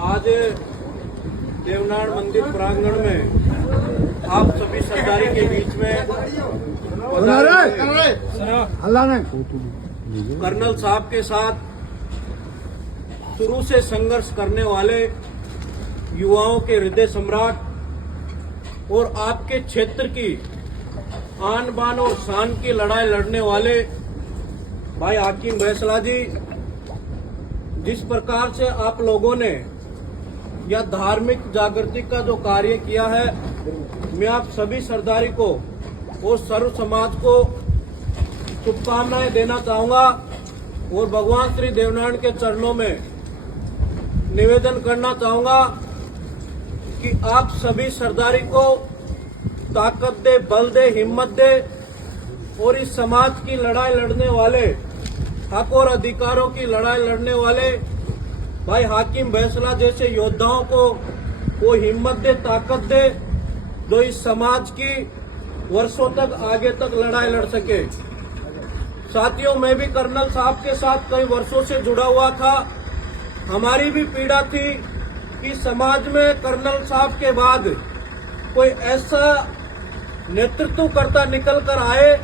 आज देवनार मंदिर प्रांगण में आप सभी सरदारी के बीच में कर्नल साहब के साथ शुरू से संघर्ष करने वाले युवाओं के हृदय सम्राट और आपके क्षेत्र की आन बान और शान की लड़ाई लड़ने वाले भाई हाकिम बैसला जी, जिस प्रकार से आप लोगों ने यह धार्मिक जागृति का जो कार्य किया है, मैं आप सभी सरदारी को और सर्व समाज को शुभकामनाएं देना चाहूंगा और भगवान श्री देवनारायण के चरणों में निवेदन करना चाहूंगा कि आप सभी सरदारी को ताकत दे, बल दे, हिम्मत दे और इस समाज की लड़ाई लड़ने वाले, हक और अधिकारों की लड़ाई लड़ने वाले भाई हाकिम बैसला जैसे योद्धाओं को वो हिम्मत दे, ताकत दे, जो इस समाज की वर्षों तक आगे तक लड़ाई लड़ सके। साथियों, मैं भी कर्नल साहब के साथ कई वर्षों से जुड़ा हुआ था। हमारी भी पीड़ा थी कि समाज में कर्नल साहब के बाद कोई ऐसा नेतृत्व करता निकल कर आए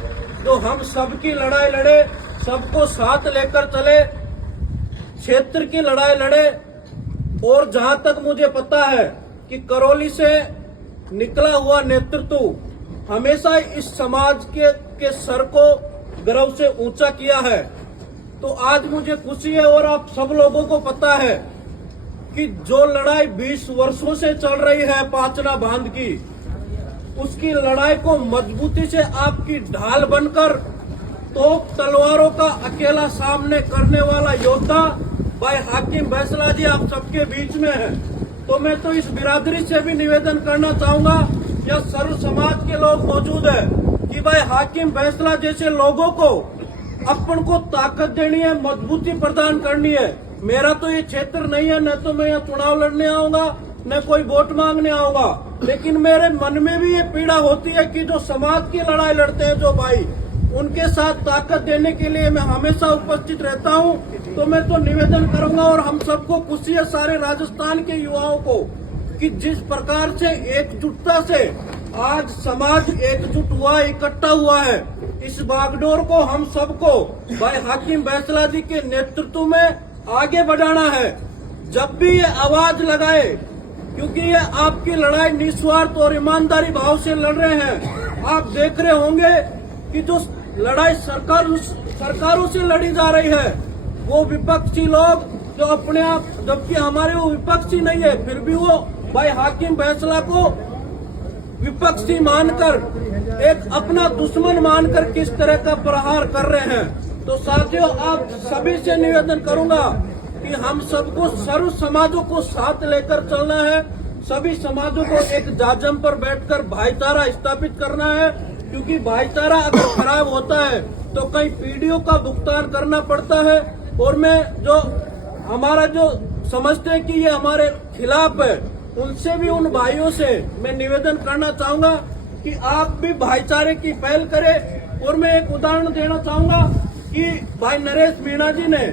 जो हम सबकी लड़ाई लड़े, सबको साथ लेकर चले, क्षेत्र की लड़ाई लड़े। और जहां तक मुझे पता है कि करौली से निकला हुआ नेतृत्व हमेशा इस समाज के सर को गर्व से ऊंचा किया है। तो आज मुझे खुशी है और आप सब लोगों को पता है कि जो लड़ाई 20 वर्षों से चल रही है पाचना बांध की, उसकी लड़ाई को मजबूती से आपकी ढाल बनकर तोप तलवारों का अकेला सामने करने वाला योद्धा भाई हाकिम बैसला जी आप सबके बीच में है। तो मैं तो इस बिरादरी से भी निवेदन करना चाहूंगा, या सर्व समाज के लोग मौजूद है, कि भाई हाकिम बैसला जैसे लोगों को अपन को ताकत देनी है, मजबूती प्रदान करनी है। मेरा तो ये क्षेत्र नहीं है, न तो मैं यहाँ चुनाव लड़ने आऊंगा, न कोई वोट मांगने आऊंगा, लेकिन मेरे मन में भी ये पीड़ा होती है कि जो समाज की लड़ाई लड़ते हैं जो भाई, उनके साथ ताकत देने के लिए मैं हमेशा उपस्थित रहता हूं। तो मैं तो निवेदन करूंगा और हम सबको खुशी है, सारे राजस्थान के युवाओं को, कि जिस प्रकार से एकजुटता से आज समाज एकजुट हुआ, इकट्ठा हुआ है, इस बागडोर को हम सबको भाई हाकिम बैसला जी के नेतृत्व में आगे बढ़ाना है। जब भी ये आवाज लगाए, क्योंकि ये आपकी लड़ाई निस्वार्थ और ईमानदारी भाव से लड़ रहे हैं। आप देख रहे होंगे कि जो लड़ाई सरकारों से लड़ी जा रही है, वो विपक्षी लोग जो अपने आप, जबकि हमारे वो विपक्षी नहीं है, फिर भी वो भाई हाकिम बैसला को विपक्षी मानकर, एक अपना दुश्मन मानकर किस तरह का प्रहार कर रहे हैं। तो साथियों, आप सभी से निवेदन करूंगा कि हम सबको सर्व समाजों को साथ लेकर चलना है। सभी समाजों को एक जाजम पर बैठकर भाईचारा स्थापित करना है, क्योंकि भाईचारा अगर खराब होता है तो कई पीढ़ियों का भुगतान करना पड़ता है। और मैं जो हमारा जो समझते हैं कि ये हमारे खिलाफ है, उनसे भी, उन भाइयों से मैं निवेदन करना चाहूंगा कि आप भी भाईचारे की पहल करें। और मैं एक उदाहरण देना चाहूंगा कि भाई नरेश मीणा जी ने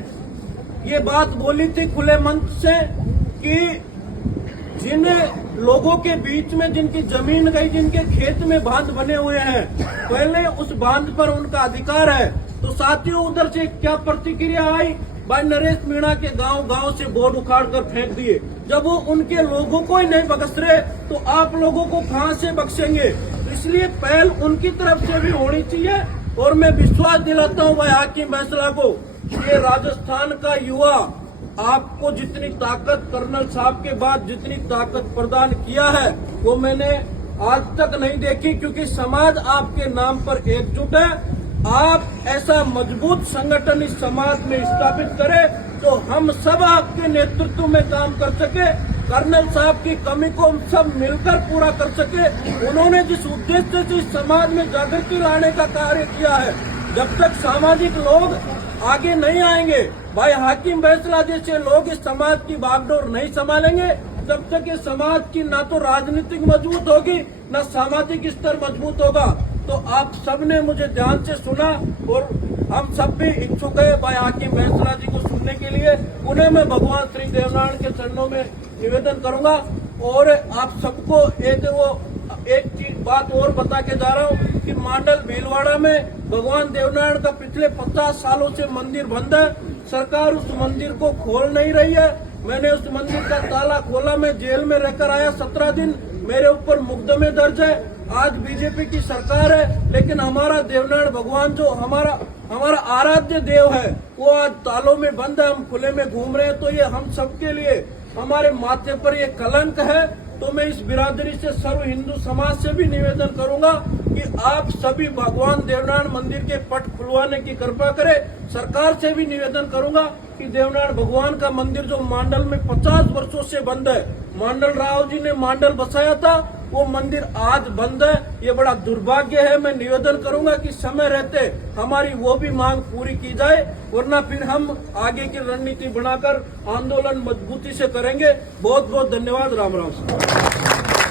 ये बात बोली थी खुले मंच से कि जिन लोगों के बीच में जिनकी जमीन गई, जिनके खेत में बांध बने हुए हैं, पहले उस बांध पर उनका अधिकार है। तो साथियों, उधर से क्या प्रतिक्रिया आई, भाई नरेश मीणा के गांव से बोर्ड उखाड़ कर फेंक दिए। जब वो उनके लोगों को ही नहीं बख्श रहे तो आप लोगों को कहां से बख्शेंगे। तो इसलिए पहल उनकी तरफ से भी होनी चाहिए। और मैं विश्वास दिलाता हूं भाई हाकिम बैसला को, ये राजस्थान का युवा आपको जितनी ताकत कर्नल साहब के बाद जितनी ताकत प्रदान किया है, वो मैंने आज तक नहीं देखी, क्योंकि समाज आपके नाम पर एकजुट है। आप ऐसा मजबूत संगठन इस समाज में स्थापित करें तो हम सब आपके नेतृत्व में काम कर सके, कर्नल साहब की कमी को हम सब मिलकर पूरा कर सके। उन्होंने जिस उद्देश्य से इस समाज में जागृति लाने का कार्य किया है, जब तक सामाजिक लोग आगे नहीं आएंगे, भाई हाकिम बैसला जैसे लोग इस समाज की बागडोर नहीं संभालेंगे, जब तक ये समाज की ना तो राजनीतिक मजबूत होगी, ना सामाजिक स्तर मजबूत होगा। तो आप सबने मुझे ध्यान से सुना और हम सब भी इच्छुक है भाई हाकिम फैसला जी को सुनने के लिए। उन्हें मैं भगवान श्री देवनारायण के चरणों में निवेदन करूंगा। और आप सबको एक चीज बात और बता के जा रहा हूँ कि मांडल भीलवाड़ा में भगवान देवनारायण का पिछले 50 सालों से मंदिर बंद है। सरकार उस मंदिर को खोल नहीं रही है। मैंने उस मंदिर का ताला खोला, मैं जेल में रहकर आया 17 दिन, मेरे ऊपर मुकदमे दर्ज है। आज बीजेपी की सरकार है, लेकिन हमारा देवनारायण भगवान जो हमारा आराध्य देव है वो आज तालों में बंद है, हम खुले में घूम रहे हैं। तो ये हम सबके लिए हमारे माथे पर ये कलंक है। तो मैं इस बिरादरी से सर्व हिंदू समाज से भी निवेदन करूंगा कि आप सभी भगवान देवनारायण मंदिर के पट खुलवाने की कृपा करें। सरकार से भी निवेदन करूंगा कि देवनारायण भगवान का मंदिर जो मांडल में 50 वर्षों से बंद है, मांडल राव जी ने मांडल बसाया था, वो मंदिर आज बंद है। ये बड़ा दुर्भाग्य है। मैं निवेदन करूंगा कि समय रहते हमारी वो भी मांग पूरी की जाए, वरना फिर हम आगे की रणनीति बनाकर आंदोलन मजबूती से करेंगे। बहुत बहुत धन्यवाद। राम राम।